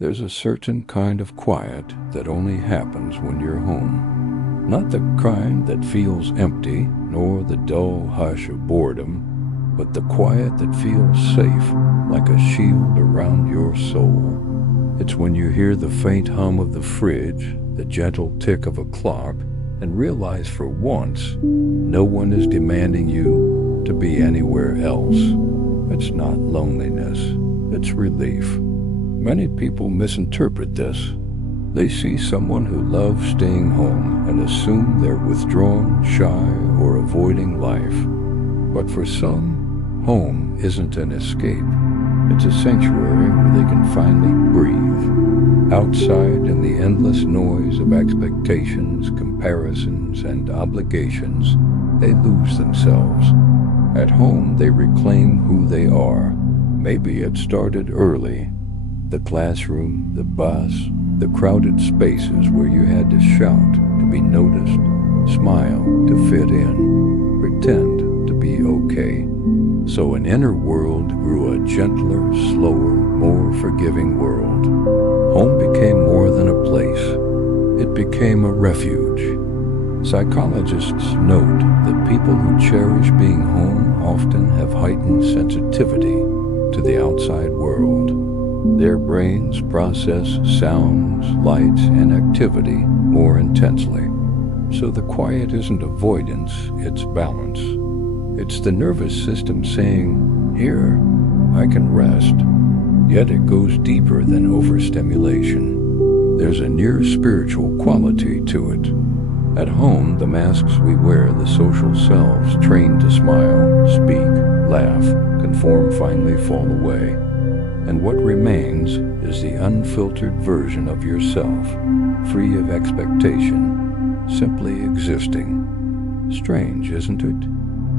There's a certain kind of quiet that only happens when you're home. Not the kind that feels empty, nor the dull hush of boredom, but the quiet that feels safe, like a shield around your soul. It's when you hear the faint hum of the fridge, the gentle tick of a clock, and realize for once, no one is demanding you to be anywhere else. It's not loneliness, it's relief. Many people misinterpret this. They see someone who loves staying home and assume they're withdrawn, shy, or avoiding life. But for some, home isn't an escape. It's a sanctuary where they can finally breathe. Outside in the endless noise of expectations, comparisons, and obligations, they lose themselves. At home, they reclaim who they are. Maybe it started early. The classroom, the bus, the crowded spaces where you had to shout to be noticed, smile to fit in, pretend to be okay. So an inner world grew a gentler, slower, more forgiving world. Home became more than a place. It became a refuge. Psychologists note that people who cherish being home often have heightened sensitivity to the outside world. Their brains process sounds, lights, and activity more intensely. So the quiet isn't avoidance, it's balance. It's the nervous system saying, here, I can rest. Yet it goes deeper than overstimulation. There's a near spiritual quality to it. At home, the masks we wear, the social selves trained to smile, speak, laugh, conform finally fall away. And what remains is the unfiltered version of yourself, free of expectation, simply existing. Strange, isn't it?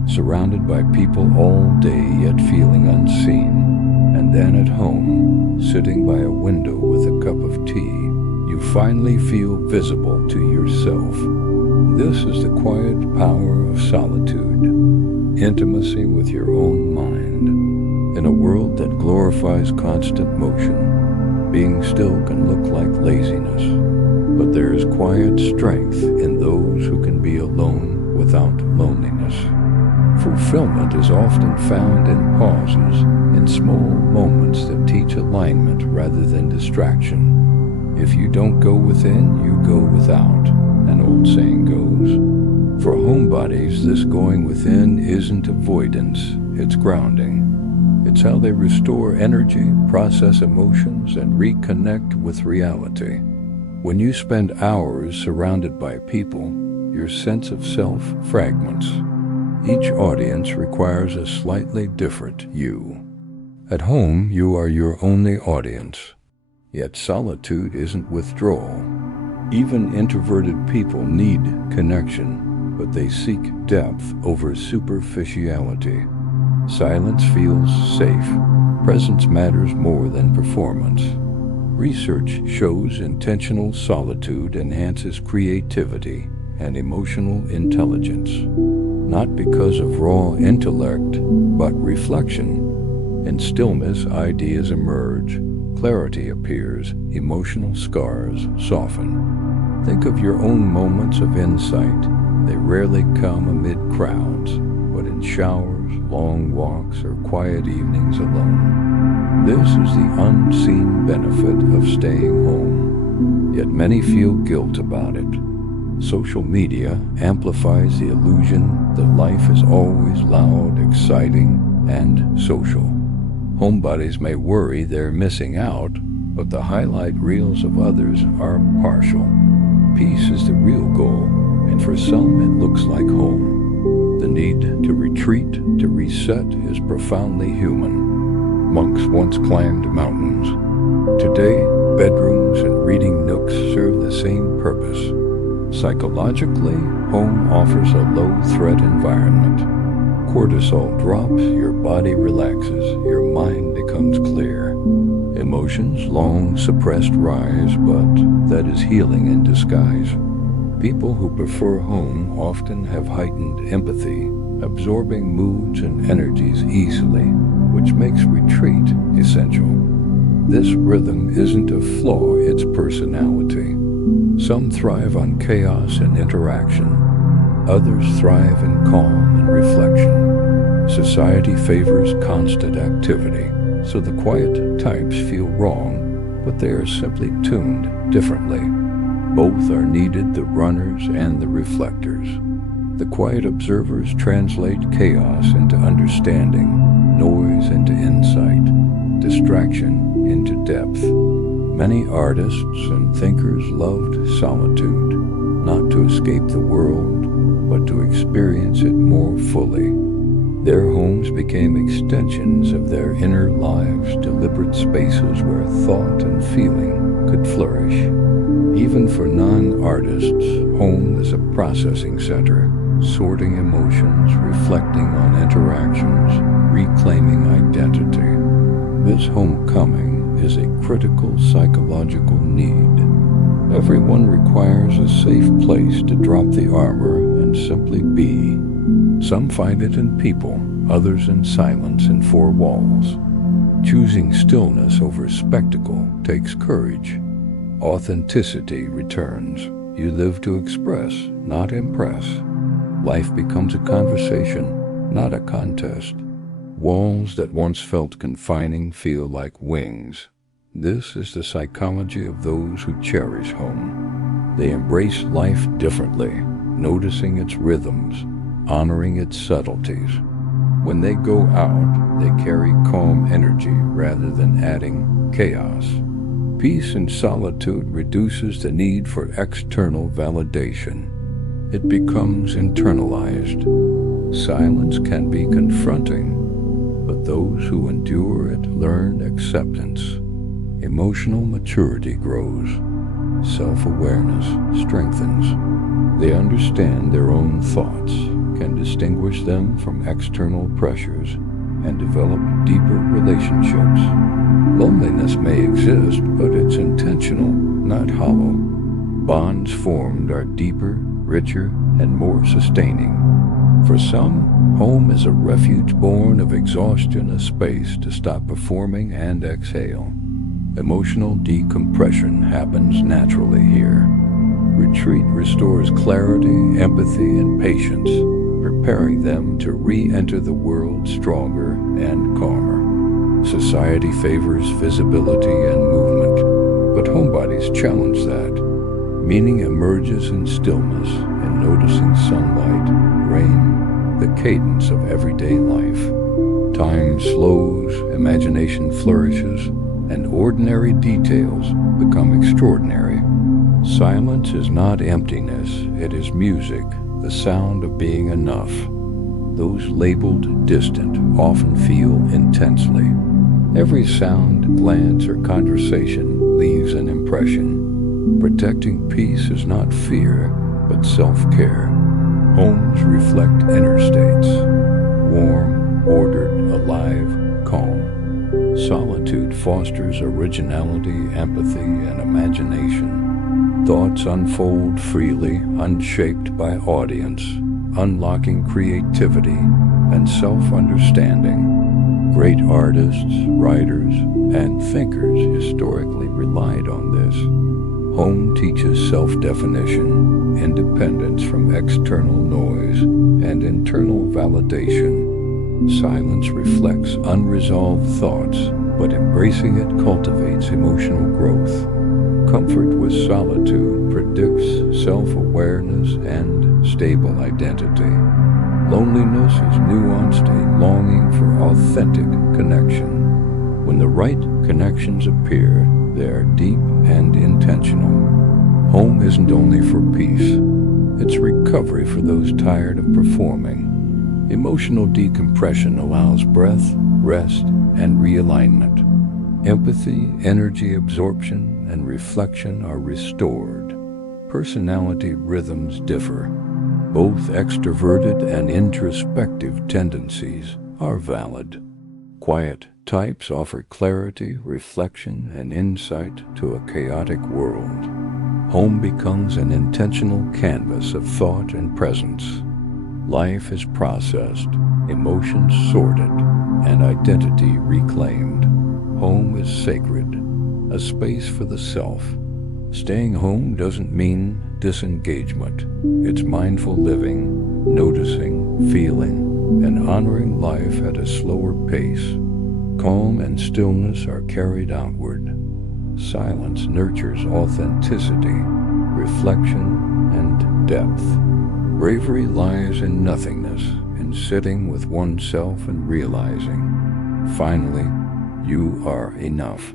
Surrounded by people all day yet feeling unseen. And then at home, sitting by a window with a cup of tea, you finally feel visible to yourself. This is the quiet power of solitude, intimacy with your own mind. In a world that glorifies constant motion, being still can look like laziness. But there is quiet strength in those who can be alone without loneliness. Fulfillment is often found in pauses, in small moments that teach alignment rather than distraction. If you don't go within, you go without, an old saying goes. For homebodies, this going within isn't avoidance, it's grounding. It's how they restore energy, process emotions, and reconnect with reality. When you spend hours surrounded by people, your sense of self fragments. Each audience requires a slightly different you. At home, you are your only audience. Yet solitude isn't withdrawal. Even introverted people need connection, but they seek depth over superficiality. Silence feels safe. Presence matters more than performance. Research shows intentional solitude enhances creativity and emotional intelligence. Not because of raw intellect, but reflection. In stillness, ideas emerge, clarity appears, emotional scars soften. Think of your own moments of insight. They rarely come amid crowds, but in showers, long walks, or quiet evenings alone. This is the unseen benefit of staying home. Yet many feel guilt about it. Social media amplifies the illusion that life is always loud, exciting, and social. Homebodies may worry they're missing out, but the highlight reels of others are partial. Peace is the real goal, and for some it looks like home. The need to retreat, to reset, is profoundly human. Monks once climbed mountains. Today, bedrooms and reading nooks serve the same purpose. Psychologically, home offers a low-threat environment. Cortisol drops, your body relaxes, your mind becomes clear. Emotions long suppressed rise, but that is healing in disguise. People who prefer home often have heightened empathy, absorbing moods and energies easily, which makes retreat essential. This rhythm isn't a flaw, it's personality. Some thrive on chaos and interaction. Others thrive in calm and reflection. Society favors constant activity, so the quiet types feel wrong, but they are simply tuned differently. Both are needed, the runners and the reflectors. The quiet observers translate chaos into understanding, noise into insight, distraction into depth. Many artists and thinkers loved solitude, not to escape the world, but to experience it more fully. Their homes became extensions of their inner lives, deliberate spaces where thought and feeling could flourish. Even for non-artists, home is a processing center, sorting emotions, reflecting on interactions, reclaiming identity. This homecoming is a critical psychological need. Everyone requires a safe place to drop the armor and simply be. Some find it in people, others in silence in four walls. Choosing stillness over spectacle takes courage. Authenticity returns. You live to express, not impress. Life becomes a conversation, not a contest. Walls that once felt confining feel like wings. This is the psychology of those who cherish home. They embrace life differently, noticing its rhythms, honoring its subtleties. When they go out, they carry calm energy rather than adding chaos. Peace and solitude reduces the need for external validation. It becomes internalized. Silence can be confronting, but those who endure it learn acceptance. Emotional maturity grows. Self-awareness strengthens. They understand their own thoughts, can distinguish them from external pressures, and develop deeper relationships. Loneliness may exist, but it's intentional, not hollow. Bonds formed are deeper, richer, and more sustaining. For some, home is a refuge born of exhaustion, a space to stop performing and exhale. Emotional decompression happens naturally here. Retreat restores clarity, empathy, and patience, preparing them to re-enter the world stronger and calmer. Society favors visibility and movement, but homebodies challenge that. Meaning emerges in stillness, in noticing sunlight, rain, the cadence of everyday life. Time slows, imagination flourishes, and ordinary details become extraordinary. Silence is not emptiness, it is music, the sound of being enough. Those labeled distant often feel intensely. Every sound, glance, or conversation leaves an impression. Protecting peace is not fear, but self-care. Homes reflect inner states. Warm, ordered, alive, calm. Solitude fosters originality, empathy, and imagination. Thoughts unfold freely, unshaped by audience, unlocking creativity and self-understanding. Great artists, writers, and thinkers historically relied on this. Home teaches self-definition, independence from external noise, and internal validation. Silence reflects unresolved thoughts, but embracing it cultivates emotional growth. Comfort with solitude predicts self-awareness and stable identity. Loneliness is nuanced, a longing for authentic connection. When the right connections appear, they are deep and intentional. Home isn't only for peace, it's recovery for those tired of performing. Emotional decompression allows breath, rest, and realignment. Empathy, energy absorption, and reflection are restored. Personality rhythms differ. Both extroverted and introspective tendencies are valid. Quiet types offer clarity, reflection, and insight to a chaotic world. Home becomes an intentional canvas of thought and presence. Life is processed, emotions sorted, and identity reclaimed. Home is sacred, a space for the self. Staying home doesn't mean disengagement. It's mindful living, noticing, feeling, and honoring life at a slower pace. Calm and stillness are carried outward. Silence nurtures authenticity, reflection, and depth. Bravery lies in nothingness, in sitting with oneself and realizing, finally, you are enough.